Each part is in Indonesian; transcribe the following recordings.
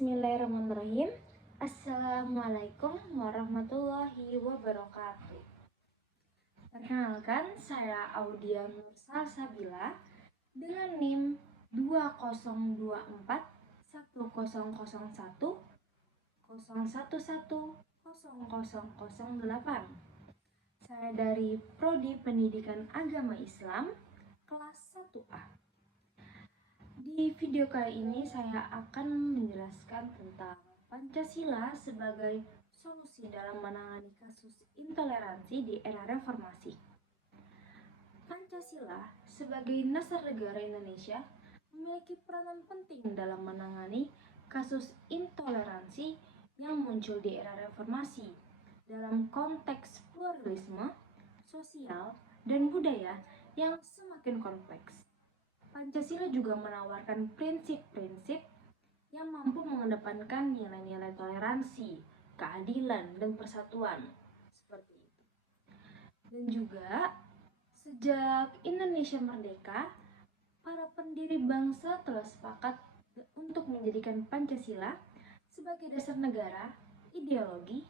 Bismillahirrahmanirrahim. Assalamualaikum warahmatullahi wabarakatuh. Perkenalkan, saya Audia Nur Salsabila dengan NIM 2024 1001 011 0008. Saya dari Prodi Pendidikan Agama Islam kelas 1A. Di video kali ini saya akan menjelaskan tentang Pancasila sebagai solusi dalam menangani kasus intoleransi di era reformasi. Pancasila sebagai dasar negara Indonesia memiliki peranan penting dalam menangani kasus intoleransi yang muncul di era reformasi dalam konteks pluralisme, sosial, dan budaya yang semakin kompleks. Pancasila juga menawarkan prinsip-prinsip yang mampu mengedepankan nilai-nilai toleransi, keadilan, dan persatuan. Seperti itu. Dan juga, sejak Indonesia merdeka, para pendiri bangsa telah sepakat untuk menjadikan Pancasila sebagai dasar negara, ideologi,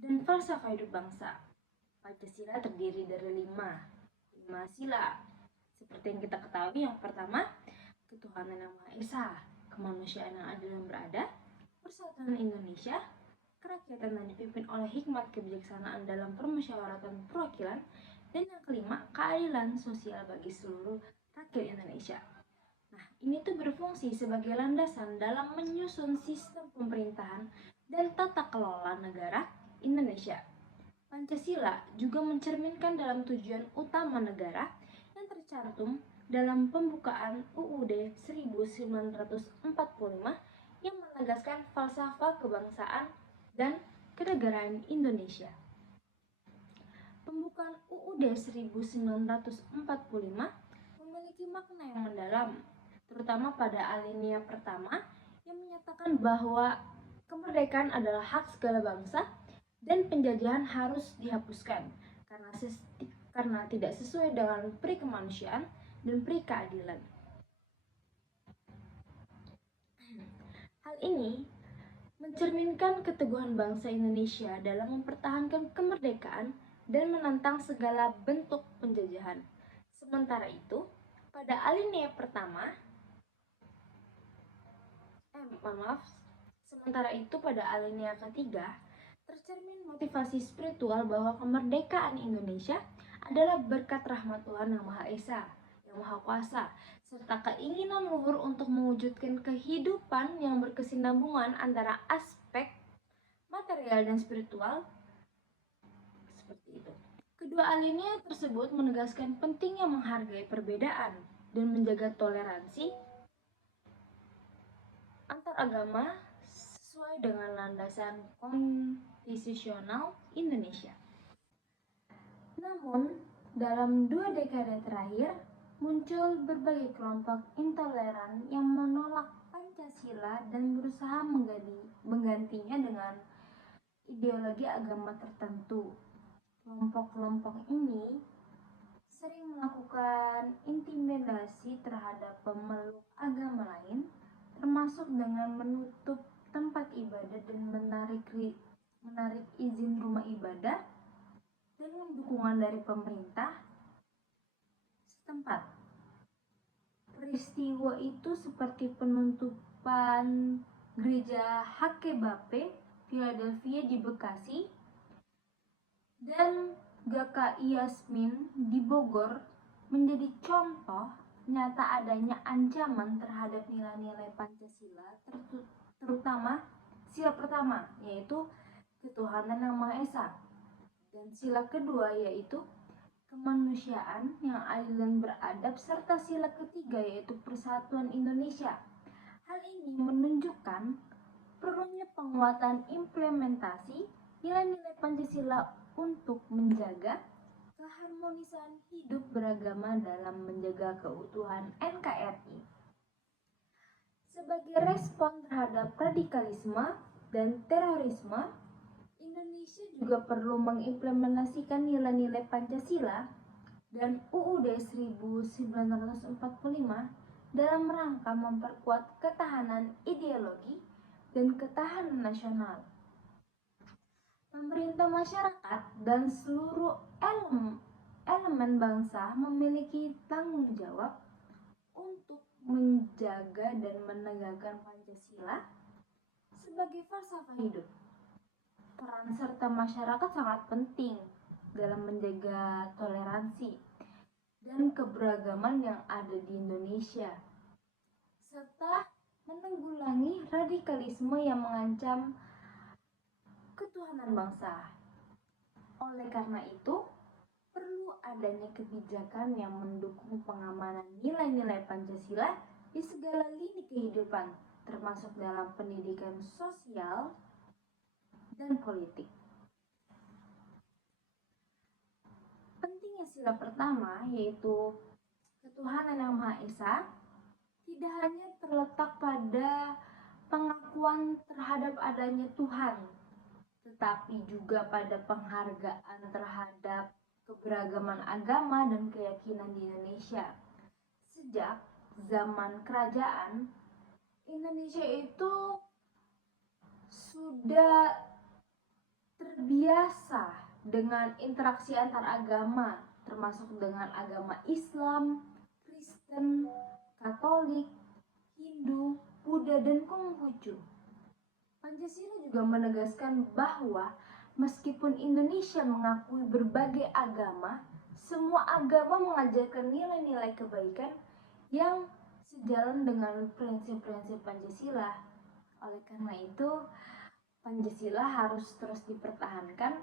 dan falsafah hidup bangsa. Pancasila terdiri dari lima sila. Seperti yang kita ketahui, yang pertama, ketuhanan yang Maha Esa, kemanusiaan yang adil dan beradab, persatuan Indonesia, kerakyatan yang dipimpin oleh hikmat kebijaksanaan dalam permusyawaratan perwakilan, dan yang kelima, keadilan sosial bagi seluruh rakyat Indonesia. Nah, ini tuh berfungsi sebagai landasan dalam menyusun sistem pemerintahan dan tata kelola negara Indonesia. Pancasila juga mencerminkan dalam tujuan utama negara yang tercantum dalam pembukaan UUD 1945 yang menegaskan falsafah kebangsaan dan kenegaraan Indonesia. Pembukaan UUD 1945 memiliki makna yang mendalam, terutama pada alinea pertama yang menyatakan bahwa kemerdekaan adalah hak segala bangsa dan penjajahan harus dihapuskan karena tidak sesuai dengan pri kemanusiaan dan pri keadilan. Hal ini mencerminkan keteguhan bangsa Indonesia dalam mempertahankan kemerdekaan dan menentang segala bentuk penjajahan. Sementara itu, pada alinea pertama, pada alinea ketiga, tercermin motivasi spiritual bahwa kemerdekaan Indonesia adalah berkat rahmat Tuhan yang Maha Esa, yang Maha Kuasa, serta keinginan luhur untuk mewujudkan kehidupan yang berkesinambungan antara aspek material dan spiritual. Seperti itu. Kedua alinea tersebut menegaskan pentingnya menghargai perbedaan dan menjaga toleransi antar agama sesuai dengan landasan konstitusional Indonesia. Namun, dalam 2 dekade terakhir, muncul berbagai kelompok intoleran yang menolak Pancasila dan berusaha menggantinya dengan ideologi agama tertentu. Kelompok-kelompok ini sering melakukan intimidasi terhadap pemeluk agama lain, termasuk dengan menutup tempat ibadah dan menarik izin rumah ibadah dengan dukungan dari pemerintah setempat. Peristiwa itu seperti penutupan gereja HKBP Philadelphia di Bekasi dan GKI Yasmin di Bogor menjadi contoh nyata adanya ancaman terhadap nilai-nilai Pancasila, terutama sila pertama, yaitu ketuhanan yang Maha Esa, dan sila kedua yaitu kemanusiaan yang adil dan beradab, serta sila ketiga yaitu persatuan Indonesia. Hal ini menunjukkan perlunya penguatan implementasi nilai-nilai Pancasila untuk menjaga keharmonisan hidup beragama dalam menjaga keutuhan NKRI. Sebagai respon terhadap radikalisme dan terorisme, Indonesia juga perlu mengimplementasikan nilai-nilai Pancasila dan UUD 1945 dalam rangka memperkuat ketahanan ideologi, dan ketahanan nasional. Pemerintah, masyarakat, dan seluruh elemen bangsa memiliki tanggung jawab untuk menjaga dan menegakkan Pancasila sebagai falsafah hidup. Peran serta masyarakat sangat penting dalam menjaga toleransi dan keberagaman yang ada di Indonesia, serta menanggulangi radikalisme yang mengancam ketuhanan bangsa. Oleh karena itu, perlu adanya kebijakan yang mendukung pengamanan nilai-nilai Pancasila di segala lini kehidupan, termasuk dalam pendidikan sosial dan politik. Pentingnya sila pertama, yaitu ketuhanan yang Maha Esa, tidak hanya terletak pada pengakuan terhadap adanya Tuhan, tetapi juga pada penghargaan terhadap keberagaman agama dan keyakinan di Indonesia. Sejak zaman kerajaan, Indonesia itu sudah terbiasa dengan interaksi antar agama, termasuk dengan agama Islam, Kristen, Katolik, Hindu, Buddha, dan Konghucu. Pancasila juga menegaskan bahwa meskipun Indonesia mengakui berbagai agama, semua agama mengajarkan nilai-nilai kebaikan yang sejalan dengan prinsip-prinsip Pancasila. Oleh karena itu, Pancasila harus terus dipertahankan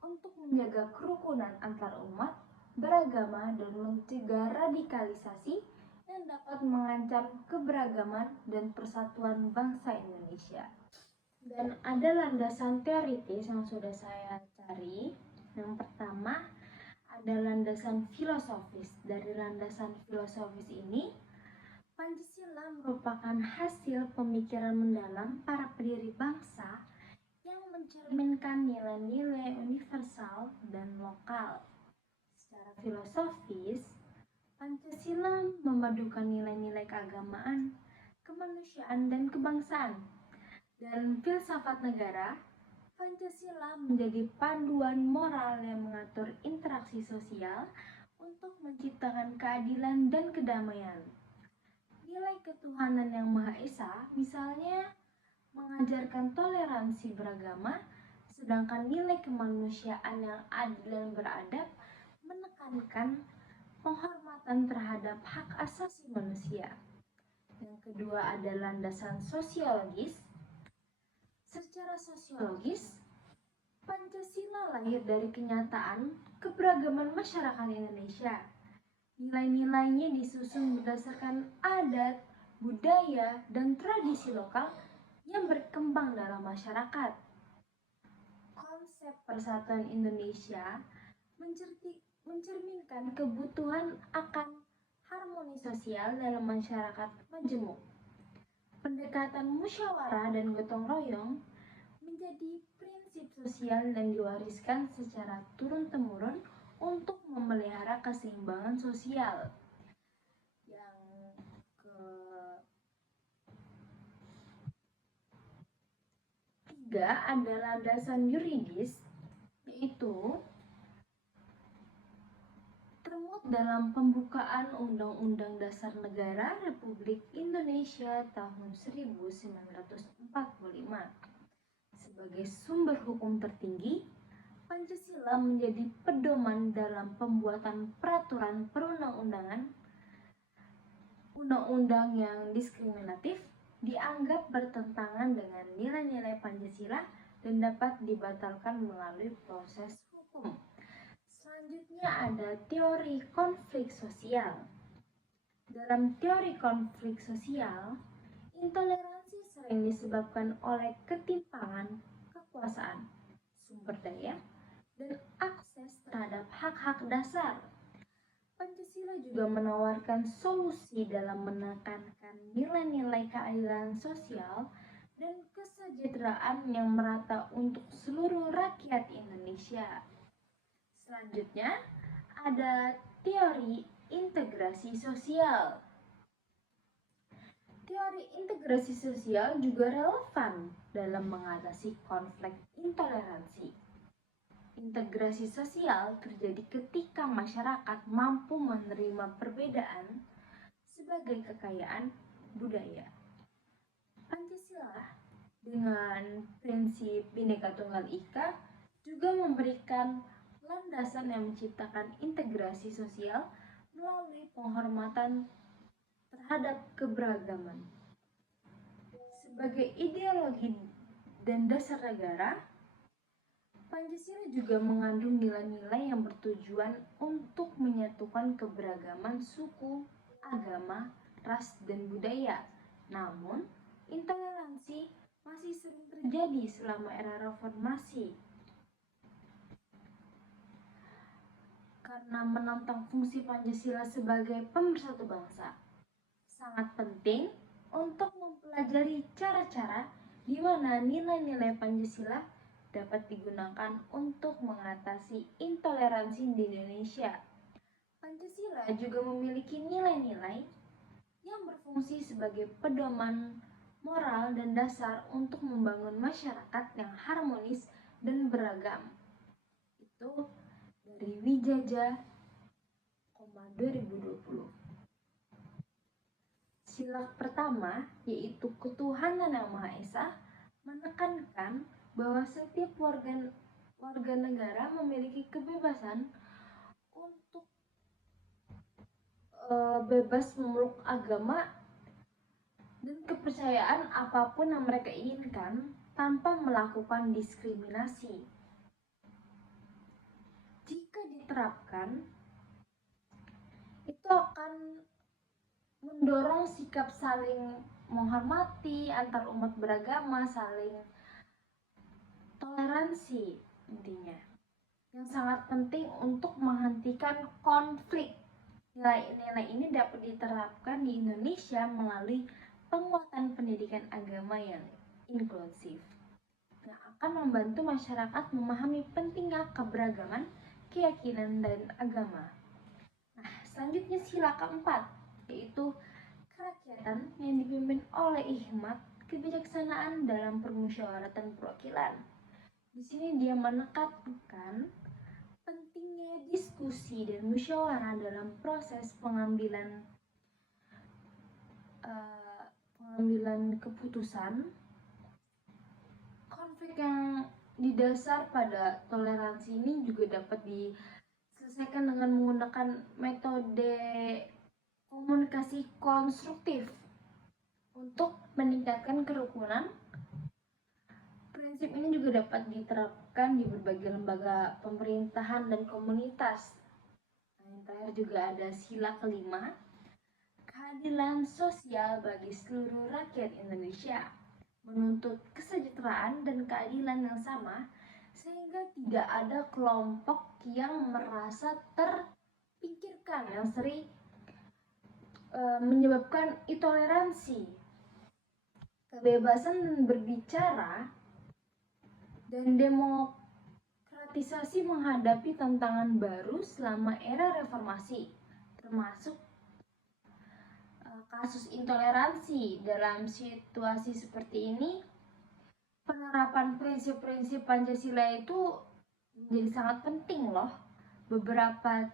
untuk menjaga kerukunan antar umat beragama dan mencegah radikalisasi yang dapat mengancam keberagaman dan persatuan bangsa Indonesia. Dan ada landasan teoritis yang sudah saya cari. Yang pertama ada landasan filosofis. Dari landasan filosofis ini, Pancasila merupakan hasil pemikiran mendalam para pendiri bangsa yang mencerminkan nilai-nilai universal dan lokal. Secara filosofis, Pancasila memadukan nilai-nilai keagamaan, kemanusiaan, dan kebangsaan. Dalam filsafat negara, Pancasila menjadi panduan moral yang mengatur interaksi sosial untuk menciptakan keadilan dan kedamaian. Nilai ketuhanan yang Maha Esa, misalnya, mengajarkan toleransi beragama, sedangkan nilai kemanusiaan yang adil dan beradab menekankan penghormatan terhadap hak asasi manusia. Yang kedua ada landasan sosiologis. Secara sosiologis, Pancasila lahir dari kenyataan keberagaman masyarakat Indonesia. Nilai-nilainya disusun berdasarkan adat, budaya, dan tradisi lokal yang berkembang dalam masyarakat. Konsep persatuan Indonesia mencerminkan kebutuhan akan harmoni sosial dalam masyarakat majemuk. Pendekatan musyawarah dan gotong royong menjadi prinsip sosial dan diwariskan secara turun-temurun untuk memelihara keseimbangan sosial. Yang ketiga ada landasan yuridis, yaitu termuat dalam pembukaan Undang-Undang Dasar Negara Republik Indonesia tahun 1945. Sebagai sumber hukum tertinggi, Pancasila menjadi pedoman dalam pembuatan peraturan perundang-undangan. Undang-undang yang diskriminatif dianggap bertentangan dengan nilai-nilai Pancasila dan dapat dibatalkan melalui proses hukum. Selanjutnya ada teori konflik sosial. Dalam teori konflik sosial, intoleransi sering disebabkan oleh ketimpangan kekuasaan, sumber daya, dan akses terhadap hak-hak dasar. Pancasila juga menawarkan solusi dalam menekankan nilai-nilai keadilan sosial dan kesejahteraan yang merata untuk seluruh rakyat Indonesia. Selanjutnya, ada teori integrasi sosial. Teori integrasi sosial juga relevan dalam mengatasi konflik intoleransi. Integrasi sosial terjadi ketika masyarakat mampu menerima perbedaan sebagai kekayaan budaya. Pancasila dengan prinsip Bhinneka Tunggal Ika juga memberikan landasan yang menciptakan integrasi sosial melalui penghormatan terhadap keberagaman. Sebagai ideologi dan dasar negara, Pancasila juga mengandung nilai-nilai yang bertujuan untuk menyatukan keberagaman suku, agama, ras, dan budaya. Namun, intoleransi masih sering terjadi selama era reformasi. Karena menantang fungsi Pancasila sebagai pemersatu bangsa, sangat penting untuk mempelajari cara-cara di mana nilai-nilai Pancasila dapat digunakan untuk mengatasi intoleransi di Indonesia. Pancasila juga memiliki nilai-nilai yang berfungsi sebagai pedoman moral dan dasar untuk membangun masyarakat yang harmonis dan beragam. Itu dari Wijaya, 2020. Sila pertama, yaitu ketuhanan yang Maha Esa, menekankan bahwa setiap warga negara memiliki kebebasan untuk bebas memeluk agama dan kepercayaan apapun yang mereka inginkan tanpa melakukan diskriminasi. Jika diterapkan, itu akan mendorong sikap saling menghormati antar umat beragama, saling toleransi intinya, yang sangat penting untuk menghentikan konflik. Nilai-nilai ini dapat diterapkan di Indonesia melalui penguatan pendidikan agama yang inklusif, yang akan membantu masyarakat memahami pentingnya keberagaman, keyakinan, dan agama. Nah, selanjutnya sila keempat, yaitu kerakyatan yang dipimpin oleh hikmat kebijaksanaan dalam permusyawaratan perwakilan. Di sini dia menekankan pentingnya diskusi dan musyawarah dalam proses pengambilan keputusan. Konflik yang didasar pada toleransi ini juga dapat diselesaikan dengan menggunakan metode komunikasi konstruktif untuk meningkatkan kerukunan. Prinsip ini juga dapat diterapkan di berbagai lembaga pemerintahan dan komunitas. Yang terakhir juga ada sila kelima, keadilan sosial bagi seluruh rakyat Indonesia, menuntut kesejahteraan dan keadilan yang sama sehingga tidak ada kelompok yang merasa terpinggirkan, yang sering menyebabkan intoleransi. Kebebasan berbicara dan demokratisasi menghadapi tantangan baru selama era reformasi, termasuk kasus intoleransi. Dalam situasi seperti ini, penerapan prinsip-prinsip Pancasila itu menjadi sangat penting loh. Beberapa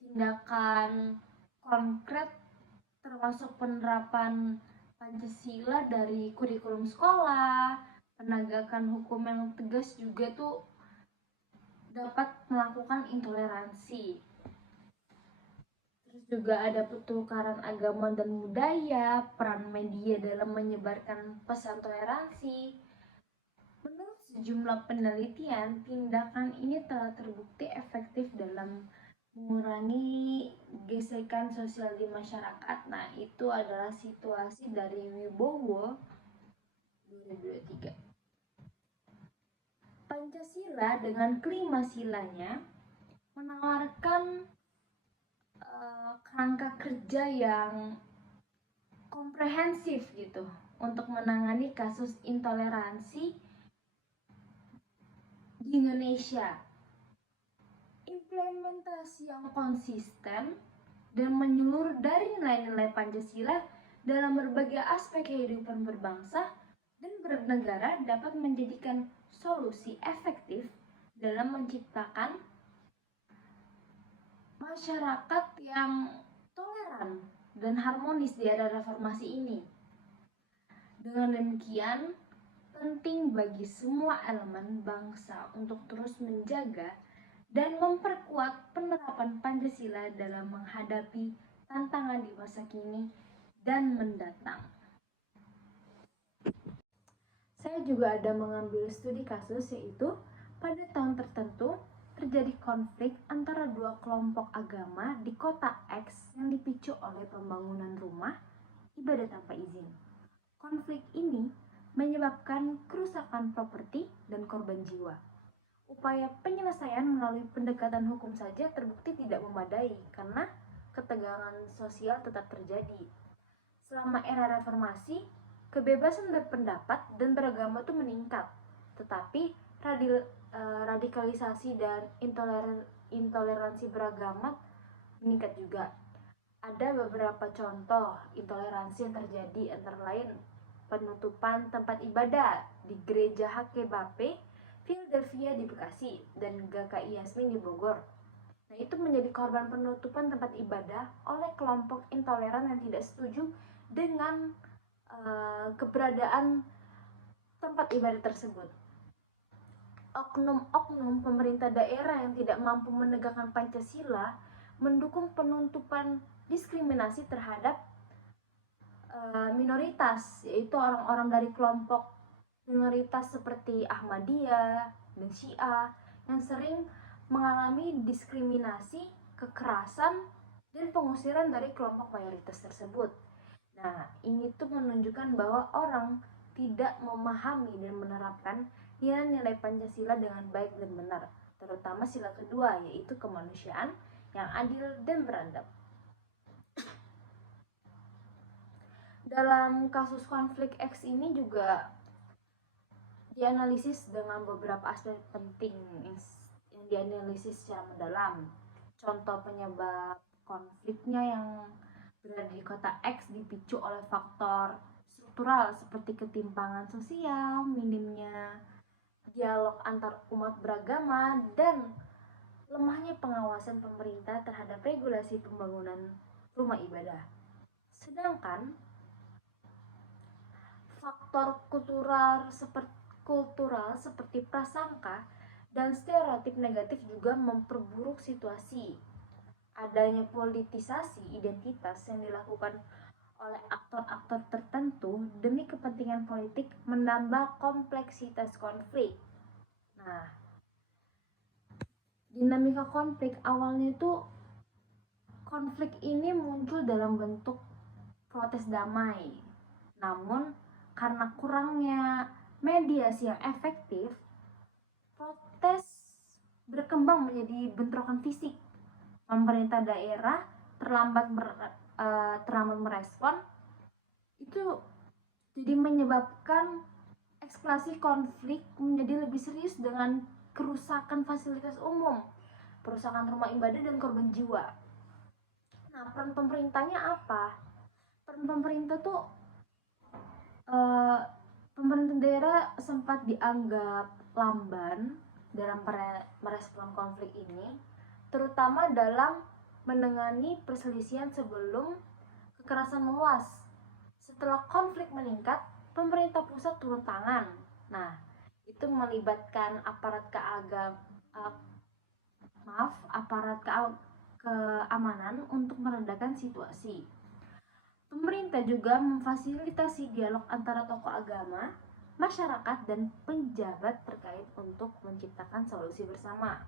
tindakan konkret termasuk penerapan Pancasila dari kurikulum sekolah, penegakan hukum yang tegas juga tuh dapat melakukan intoleransi. Terus juga ada pertukaran agama dan budaya, peran media dalam menyebarkan pesan toleransi. Menurut sejumlah penelitian, tindakan ini telah terbukti efektif dalam mengurangi gesekan sosial di masyarakat. Nah, itu adalah situasi dari Wibowo 2023. Pancasila dengan kelima silanya menawarkan kerangka kerja yang komprehensif gitu untuk menangani kasus intoleransi di Indonesia. Implementasi yang konsisten dan menyeluruh dari nilai-nilai Pancasila dalam berbagai aspek kehidupan berbangsa dan bernegara dapat menjadikan solusi efektif dalam menciptakan masyarakat yang toleran dan harmonis di era reformasi ini. Dengan demikian, penting bagi semua elemen bangsa untuk terus menjaga dan memperkuat penerapan Pancasila dalam menghadapi tantangan di masa kini dan mendatang. Saya juga ada mengambil studi kasus, yaitu pada tahun tertentu terjadi konflik antara dua kelompok agama di kota X yang dipicu oleh pembangunan rumah ibadah tanpa izin. Konflik ini menyebabkan kerusakan properti dan korban jiwa. Upaya penyelesaian melalui pendekatan hukum saja terbukti tidak memadai karena ketegangan sosial tetap terjadi. Selama era reformasi, kebebasan berpendapat dan beragama itu meningkat, tetapi radikalisasi dan intoleransi beragama meningkat juga. Ada beberapa contoh intoleransi yang terjadi, antara lain penutupan tempat ibadah di Gereja HKBP Philadelphia di Bekasi dan GKI Yasmin di Bogor. Nah, itu menjadi korban penutupan tempat ibadah oleh kelompok intoleran yang tidak setuju dengan keberadaan tempat ibadah tersebut. Oknum-oknum pemerintah daerah yang tidak mampu menegakkan Pancasila mendukung penutupan diskriminasi terhadap minoritas, yaitu orang-orang dari kelompok minoritas seperti Ahmadiyah dan Syiah yang sering mengalami diskriminasi, kekerasan, dan pengusiran dari kelompok mayoritas tersebut. Nah, ini tuh menunjukkan bahwa orang tidak memahami dan menerapkan nilai-nilai Pancasila dengan baik dan benar, terutama sila kedua, yaitu kemanusiaan yang adil dan beradab. Dalam kasus konflik X ini juga dianalisis dengan beberapa aspek penting yang dianalisis secara mendalam. Contoh penyebab konfliknya yang berada di kota X dipicu oleh faktor struktural seperti ketimpangan sosial, minimnya dialog antar umat beragama, dan lemahnya pengawasan pemerintah terhadap regulasi pembangunan rumah ibadah. Sedangkan faktor kultural seperti prasangka dan stereotip negatif juga memperburuk situasi. Adanya politisasi identitas yang dilakukan oleh aktor-aktor tertentu demi kepentingan politik menambah kompleksitas konflik. Nah, dinamika konflik awalnya itu konflik ini muncul dalam bentuk protes damai. Namun karena kurangnya mediasi yang efektif, protes berkembang menjadi bentrokan fisik. Pemerintah daerah terlambat merespon, itu jadi menyebabkan eskalasi konflik menjadi lebih serius dengan kerusakan fasilitas umum, perusakan rumah ibadah, dan korban jiwa. Nah, peran pemerintahnya apa? Peran pemerintah tuh pemerintah daerah sempat dianggap lamban dalam merespon konflik ini, terutama dalam menangani perselisihan sebelum kekerasan meluas. Setelah konflik meningkat, pemerintah pusat turun tangan. Nah, itu melibatkan aparat keamanan untuk meredakan situasi. Pemerintah juga memfasilitasi dialog antara tokoh agama, masyarakat, dan pejabat terkait untuk menciptakan solusi bersama.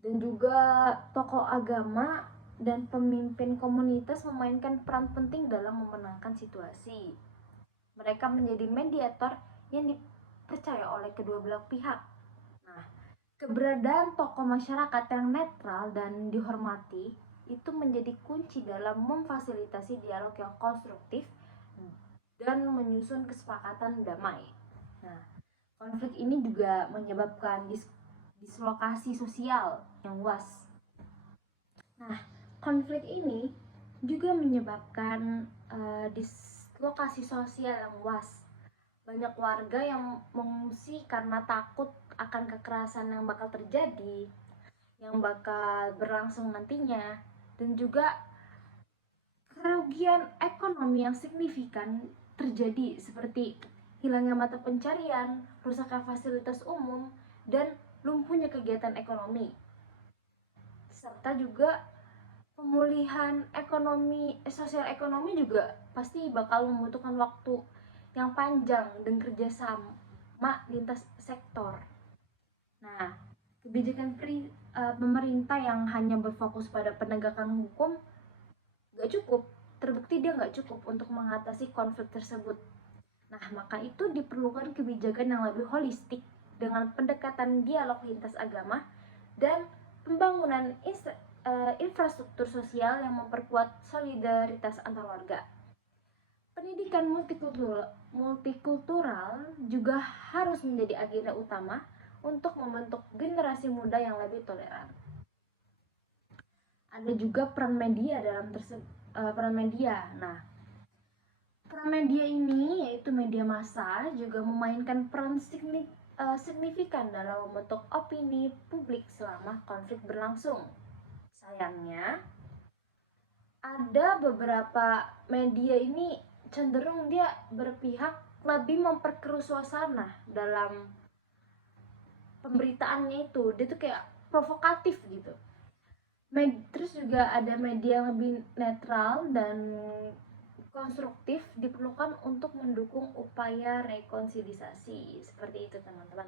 Dan juga tokoh agama dan pemimpin komunitas memainkan peran penting dalam memenangkan situasi. Mereka menjadi mediator yang dipercaya oleh kedua belah pihak. Nah, keberadaan tokoh masyarakat yang netral dan dihormati itu menjadi kunci dalam memfasilitasi dialog yang konstruktif dan menyusun kesepakatan damai. Nah, konflik ini juga menyebabkan dislokasi sosial yang luas. Nah, konflik ini juga menyebabkan dislokasi sosial yang luas. Banyak warga yang mengungsi karena takut akan kekerasan yang bakal terjadi, yang bakal berlangsung nantinya, dan juga kerugian ekonomi yang signifikan terjadi seperti hilangnya mata pencarian, rusaknya fasilitas umum, dan lumpuhnya kegiatan ekonomi. Serta juga pemulihan sosial ekonomi juga pasti bakal membutuhkan waktu yang panjang dan kerjasama lintas sektor. Nah, kebijakan pemerintah yang hanya berfokus pada penegakan hukum gak cukup, terbukti dia gak cukup untuk mengatasi konflik tersebut. Nah, maka itu diperlukan kebijakan yang lebih holistik dengan pendekatan dialog lintas agama dan pembangunan infrastruktur sosial yang memperkuat solidaritas antar warga. Pendidikan multikultural juga harus menjadi agenda utama untuk membentuk generasi muda yang lebih toleran. Ada juga peran media dalam peran media. Nah, peran media ini yaitu media massa juga memainkan peran signifikan dalam membentuk opini publik selama konflik berlangsung. Sayangnya, ada beberapa media ini cenderung dia berpihak lebih memperkeruh suasana dalam pemberitaannya itu. Dia tuh kayak provokatif gitu. Terus juga ada media yang lebih netral dan konstruktif diperlukan untuk mendukung upaya rekonsiliasi. Seperti itu teman-teman.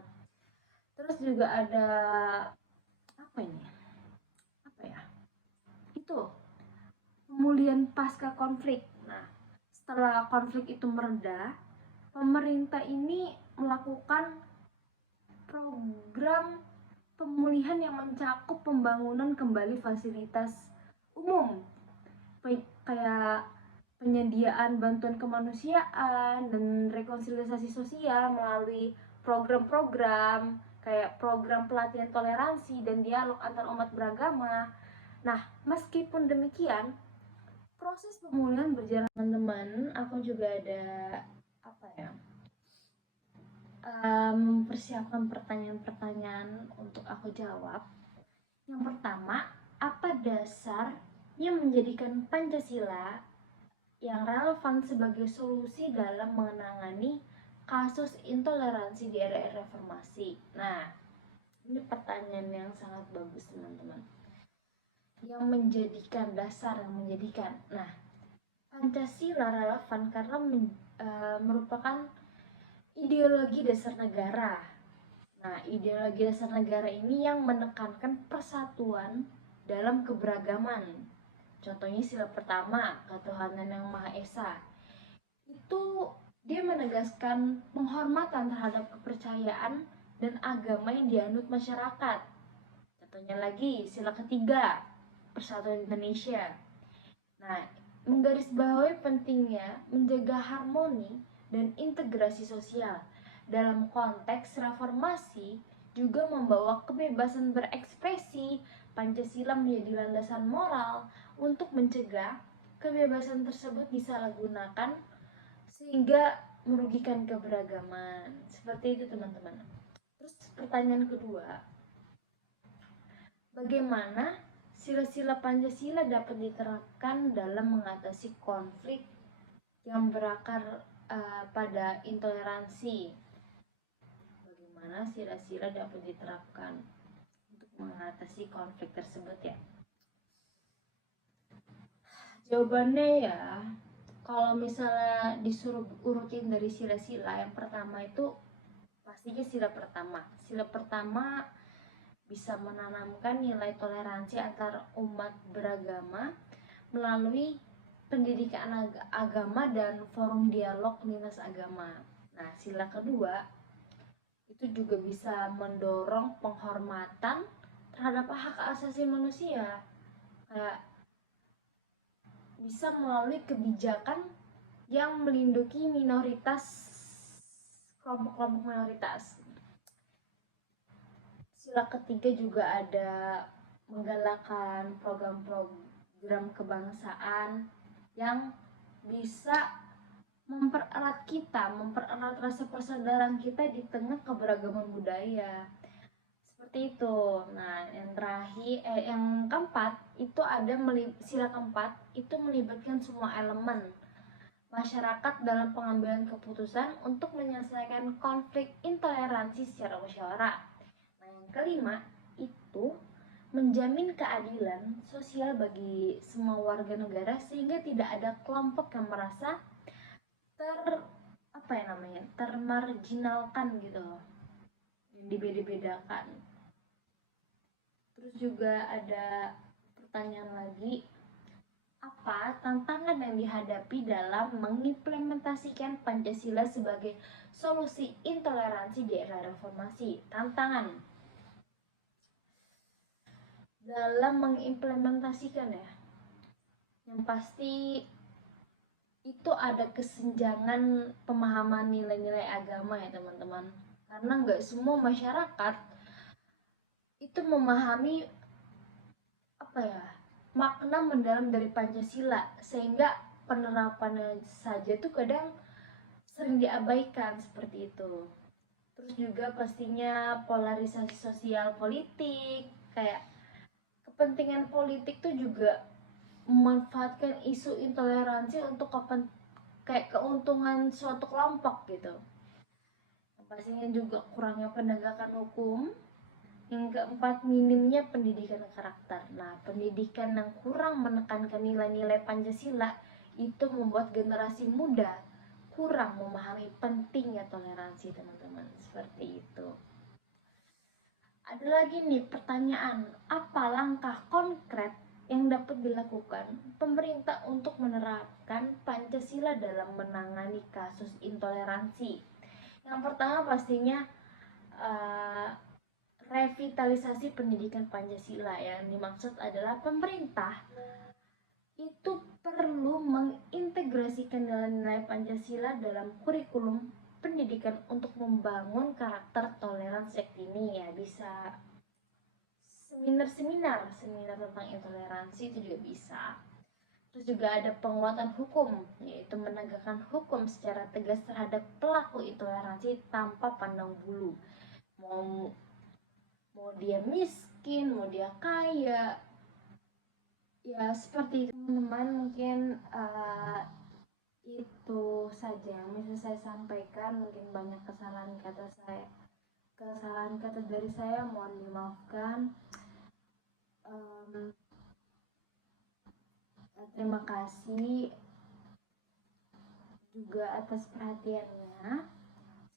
Terus juga ada apa ini? Apa ya? Itu pemulihan pasca konflik. Nah, setelah konflik itu mereda, pemerintah ini melakukan program pemulihan yang mencakup pembangunan kembali fasilitas umum kayak penyediaan bantuan kemanusiaan dan rekonsiliasi sosial melalui program-program kayak program pelatihan toleransi dan dialog antar umat beragama. Nah, meskipun demikian, proses pemulihan berjalan. Teman-teman, aku juga ada apa ya? Mempersiapkan pertanyaan-pertanyaan untuk aku jawab. Yang pertama, apa dasar yang menjadikan Pancasila yang relevan sebagai solusi dalam menangani kasus intoleransi di era reformasi? Nah, ini pertanyaan yang sangat bagus teman-teman. Yang menjadikan dasar yang menjadikan. Nah, Pancasila relevan karena merupakan ideologi dasar negara. Nah, ideologi dasar negara ini yang menekankan persatuan dalam keberagaman. Contohnya sila pertama, ketuhanan yang Maha Esa. Itu dia menegaskan penghormatan terhadap kepercayaan dan agama yang dianut masyarakat. Contohnya lagi, sila ketiga, Persatuan Indonesia. Nah, menggarisbawahi pentingnya menjaga harmoni dan integrasi sosial. Dalam konteks reformasi juga membawa kebebasan berekspresi. Pancasila menjadi landasan moral untuk mencegah kebebasan tersebut disalahgunakan sehingga merugikan keberagaman. Seperti itu teman-teman. Terus pertanyaan kedua, bagaimana sila-sila Pancasila dapat diterapkan dalam mengatasi konflik yang berakar pada intoleransi? Bagaimana sila-sila dapat diterapkan untuk mengatasi konflik tersebut ya? Jawabannya ya, kalau misalnya disuruh urutin dari sila-sila, yang pertama itu pastinya sila pertama. Sila pertama bisa menanamkan nilai toleransi antar umat beragama melalui pendidikan agama dan forum dialog lintas agama. Nah, sila kedua itu juga bisa mendorong penghormatan terhadap hak asasi manusia, kayak bisa melalui kebijakan yang melindungi kelompok-kelompok minoritas. Sila ketiga juga ada menggalakkan program-program program kebangsaan yang bisa mempererat rasa persaudaraan kita di tengah keberagaman budaya. Seperti itu. Nah, yang keempat itu ada sila keempat itu melibatkan semua elemen masyarakat dalam pengambilan keputusan untuk menyelesaikan konflik intoleransi secara musyawarah. Nah, yang kelima itu menjamin keadilan sosial bagi semua warga negara sehingga tidak ada kelompok yang merasa termarginalkan gitu loh, yang dibeda-bedakan. Terus juga ada pertanyaan lagi, apa tantangan yang dihadapi dalam mengimplementasikan Pancasila sebagai solusi intoleransi di era reformasi? Tantangan dalam mengimplementasikan ya, yang pasti itu ada kesenjangan pemahaman nilai-nilai agama ya teman-teman, karena nggak semua masyarakat itu memahami makna mendalam dari Pancasila, sehingga penerapannya saja tuh kadang sering diabaikan seperti itu. Terus juga pastinya polarisasi sosial politik, kayak kepentingan politik tuh juga memanfaatkan isu intoleransi untuk kayak keuntungan suatu kelompok gitu. Pastinya juga kurangnya penegakan hukum. Yang keempat, minimnya pendidikan karakter. Nah, pendidikan yang kurang menekankan nilai-nilai Pancasila itu membuat generasi muda kurang memahami pentingnya toleransi, teman-teman. Seperti itu. Ada lagi nih pertanyaan, apa langkah konkret yang dapat dilakukan pemerintah untuk menerapkan Pancasila dalam menangani kasus intoleransi? Yang pertama pastinya revitalisasi pendidikan Pancasila. Yang dimaksud adalah pemerintah itu perlu mengintegrasikan nilai-nilai Pancasila dalam kurikulum pendidikan untuk membangun karakter toleransi ini ya. Bisa seminar tentang intoleransi itu juga bisa. Terus juga ada penguatan hukum, yaitu menegakkan hukum secara tegas terhadap pelaku intoleransi tanpa pandang bulu. Mau dia miskin, mau dia kaya, ya seperti itu teman-teman. Mungkin itu saja yang bisa saya sampaikan. Mungkin banyak kesalahan kata dari saya, mohon dimaafkan. Terima kasih juga atas perhatiannya.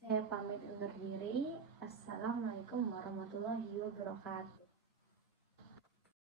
Saya pamit undur diri. Assalamualaikum warahmatullahi wabarakatuh.